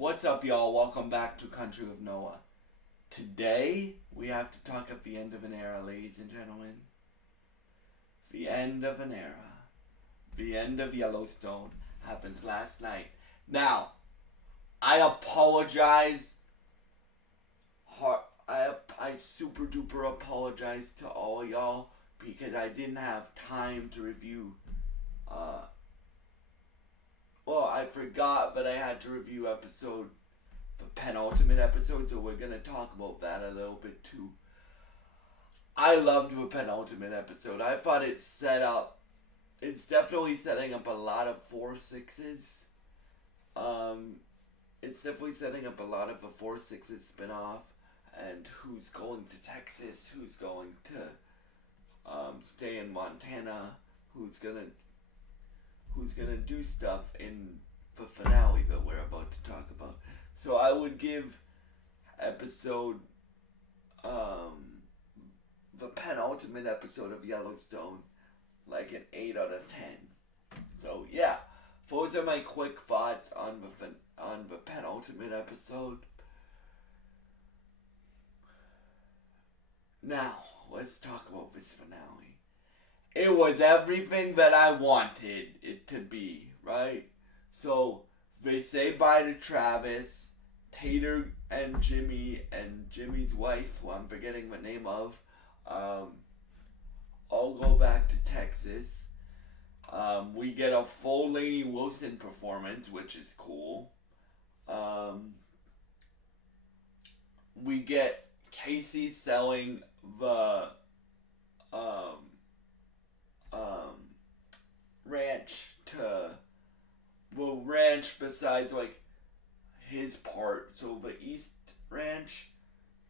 What's up, y'all? Welcome back to Country of Noah. Today, we have to talk at the end of an era, ladies and gentlemen. The end of an era. The end of Yellowstone happened last night. Now, I apologize. I super duper apologize to all y'all because I didn't have time to review. I forgot, but I had to review the penultimate episode, so we're gonna talk about that a little bit too. I loved the penultimate episode. I thought it's definitely setting up a lot of 4/6s. It's definitely setting up a lot of the 4/6s spinoff, and who's going to Texas, who's going to stay in Montana, who's gonna do stuff in the finale that we're about to talk about. So I would give the penultimate episode of Yellowstone like an 8 out of 10. So yeah, those are my quick thoughts on the penultimate episode. Now, let's talk about this finale. It was everything that I wanted it to be, right? So, they say bye to Travis, Tater and Jimmy, and Jimmy's wife, who I'm forgetting the name of, all go back to Texas. We get a full Lainey Wilson performance, which is cool. We get Casey selling the ranch besides like his part. So the East Ranch,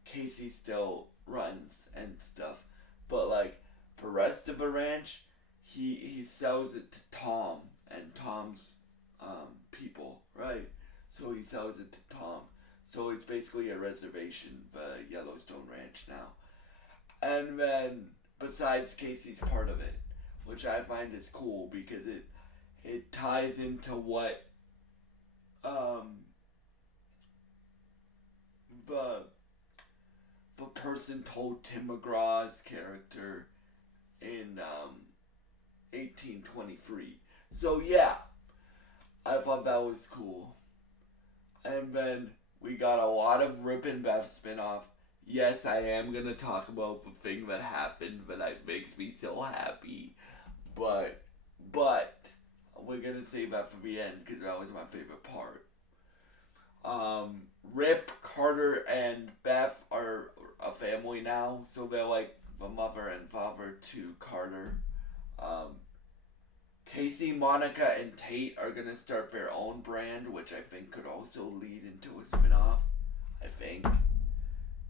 Casey still runs and stuff, but like the rest of the ranch, he sells it to Tom and Tom's people, right? So he sells it to Tom. So it's basically a reservation, the Yellowstone Ranch now. And then, besides Casey's part of it, which I find is cool because it ties into what the person told Tim McGraw's character in 1823. So yeah, I thought that was cool. And then we got a lot of RIP and Beth spinoff. Yes, I am gonna talk about the thing that happened that makes me so happy, but we're gonna save that for the end because that was my favorite part. Rip, Carter, and Beth are a family now, so they're like the mother and father to Carter. Casey, Monica, and Tate are gonna start their own brand, which I think could also lead into a spinoff. I think,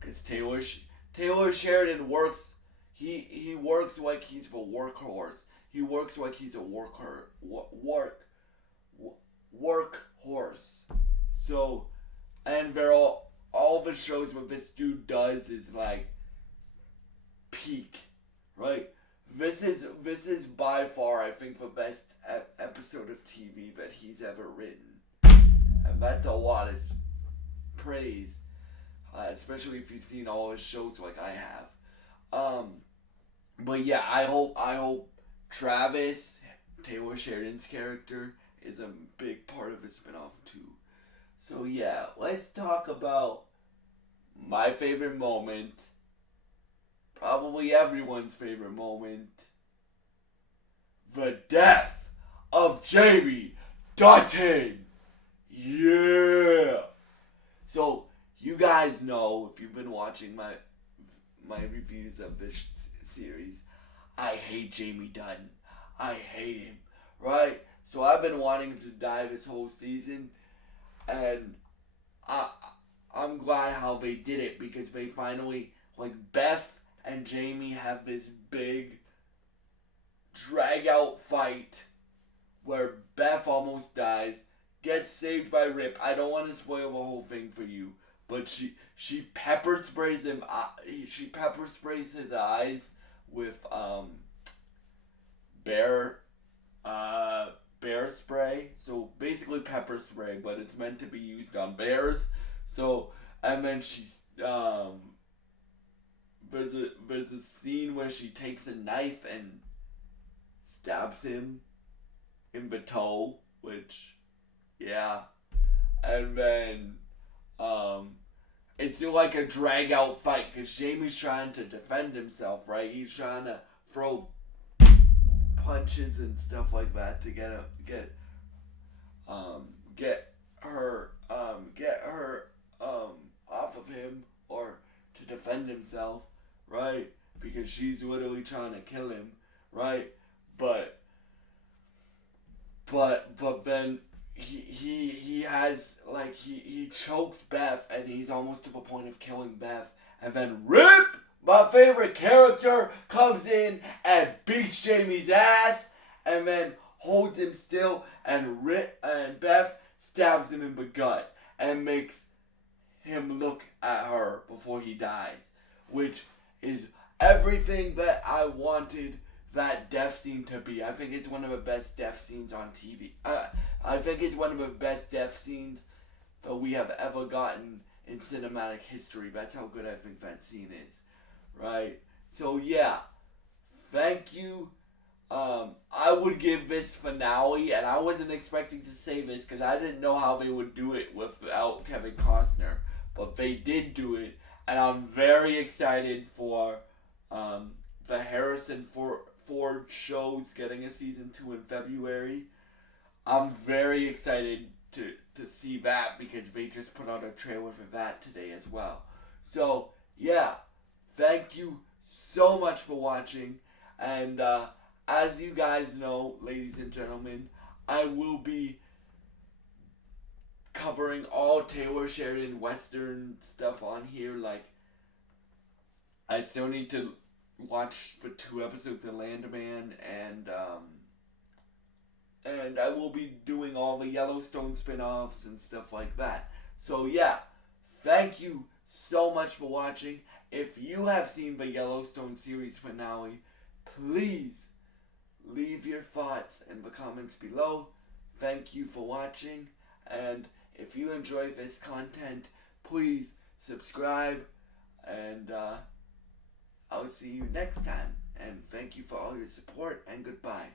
because Taylor Sheridan works. He works like he's the workhorse. He works like he's a workhorse. So, and they're all the shows what this dude does is like peak, right? This is by far, I think, the best episode of TV that he's ever written, and that's a lot of praise, especially if you've seen all his shows like I have. But yeah, I hope Travis, Taylor Sheridan's character, is a big part of the spinoff too. So yeah, let's talk about my favorite moment. Probably everyone's favorite moment. The death of Jamie Dutton. Yeah. So you guys know, if you've been watching my reviews of this series, I hate Jamie Dutton. I hate him, right? So I've been wanting to die this whole season, and I'm glad how they did it because they finally, like, Beth and Jamie have this big drag out fight where Beth almost dies, gets saved by Rip. I don't want to spoil the whole thing for you, but she pepper sprays him. She pepper sprays his eyes with bear bear spray. So basically pepper spray, but it's meant to be used on bears. So, and then she's, there's a scene where she takes a knife and stabs him in the toe, which, yeah. And then, it's like a drag out fight because Jamie's trying to defend himself, right? He's trying to throw punches and stuff like that to get her off of him or to defend himself, right? Because she's literally trying to kill him, right? But then he has like he chokes Beth and he's almost to the point of killing Beth, and then RIP, my favorite character, comes in and beats Jamie's ass and then holds him still, and Beth stabs him in the gut and makes him look at her before he dies, which is everything that I wanted that death scene to be. I think it's one of the best death scenes on TV. I think it's one of the best death scenes that we have ever gotten in cinematic history. That's how good I think that scene is, right? So yeah, thank you. I would give this finale, and I wasn't expecting to say this because I didn't know how they would do it without Kevin Costner, but they did do it, and I'm very excited for the Harrison Ford show's getting a season 2 in February. I'm very excited to see that because they just put out a trailer for that today as well. So yeah, thank you so much for watching, and as you guys know, ladies and gentlemen, I will be covering all Taylor Sheridan Western stuff on here. Like, I still need to watch the 2 episodes of Landman, and I will be doing all the Yellowstone spinoffs and stuff like that. So yeah, thank you so much for watching. If you have seen the Yellowstone series finale, please leave your thoughts in the comments below. Thank you for watching, and if you enjoy this content, please subscribe, and I'll see you next time, and thank you for all your support, and goodbye.